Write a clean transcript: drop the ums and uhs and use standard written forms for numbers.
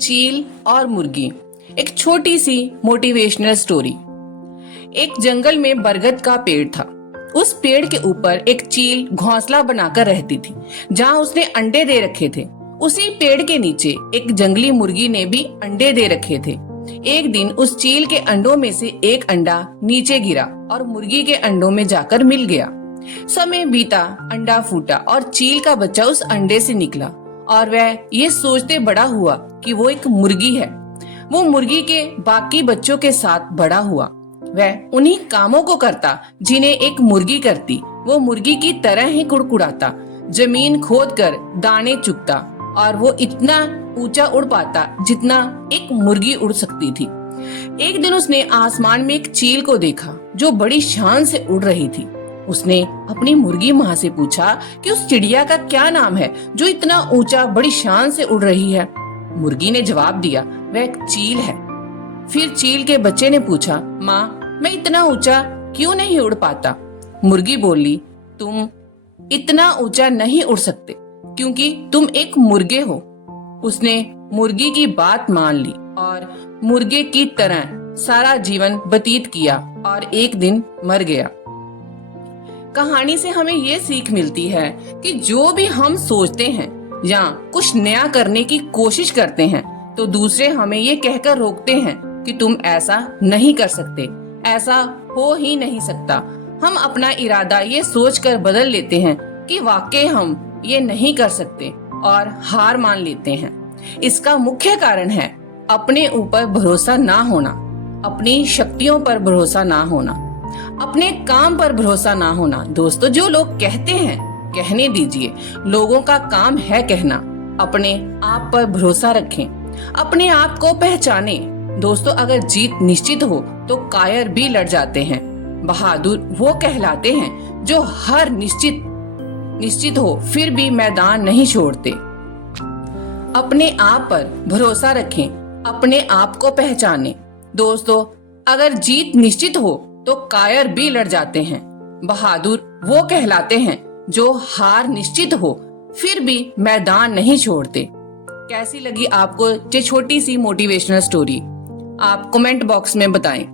चील और मुर्गी। एक छोटी सी मोटिवेशनल स्टोरी। एक जंगल में बरगद का पेड़ था। उस पेड़ के ऊपर एक चील घोंसला बनाकर रहती थी, जहाँ उसने अंडे दे रखे थे। उसी पेड़ के नीचे एक जंगली मुर्गी ने भी अंडे दे रखे थे। एक दिन उस चील के अंडों में से एक अंडा नीचे गिरा और मुर्गी के अंडों में जाकर मिल गया। समय बीता, अंडा फूटा और चील का बच्चा उस अंडे से निकला और वह ये सोचते बड़ा हुआ कि वो एक मुर्गी है। वो मुर्गी के बाकी बच्चों के साथ बड़ा हुआ। वह उन्हीं कामों को करता जिन्हें एक मुर्गी करती। वो मुर्गी की तरह ही कुड़कुड़ाता, जमीन खोदकर दाने चुगता और वो इतना ऊंचा उड़ पाता जितना एक मुर्गी उड़ सकती थी। एक दिन उसने आसमान में एक चील को देखा जो बड़ी शान से उड़ रही थी। उसने अपनी मुर्गी माँ से पूछा कि उस चिड़िया का क्या नाम है जो इतना ऊंचा बड़ी शान से उड़ रही है। मुर्गी ने जवाब दिया, वह एक चील है। फिर चील के बच्चे ने पूछा, माँ मैं इतना ऊंचा क्यों नहीं उड़ पाता? मुर्गी बोली, तुम इतना ऊंचा नहीं उड़ सकते क्योंकि तुम एक मुर्गे हो। उसने मुर्गी की बात मान ली और मुर्गे की तरह सारा जीवन व्यतीत किया और एक दिन मर गया। कहानी से हमें ये सीख मिलती है कि जो भी हम सोचते हैं या कुछ नया करने की कोशिश करते हैं तो दूसरे हमें ये कहकर रोकते हैं कि तुम ऐसा नहीं कर सकते, ऐसा हो ही नहीं सकता। हम अपना इरादा ये सोचकर बदल लेते हैं कि वाकई हम ये नहीं कर सकते और हार मान लेते हैं। इसका मुख्य कारण है अपने ऊपर भरोसा ना होना, अपनी शक्तियों पर भरोसा ना होना, अपने काम पर भरोसा ना होना। दोस्तों, जो लोग कहते हैं कहने दीजिए, लोगों का काम है कहना। अपने आप पर भरोसा रखें, अपने आप को पहचाने। दोस्तों, अगर जीत निश्चित हो तो कायर भी लड़ जाते हैं। बहादुर वो कहलाते हैं जो हर निश्चित हो फिर भी मैदान नहीं छोड़ते। अपने आप पर भरोसा रखें, अपने आप को पहचाने। दोस्तों, अगर जीत निश्चित हो तो कायर भी लड़ जाते हैं। बहादुर वो कहलाते हैं जो हार निश्चित हो फिर भी मैदान नहीं छोड़ते। कैसी लगी आपको ये छोटी सी मोटिवेशनल स्टोरी? आप कमेंट बॉक्स में बताएं।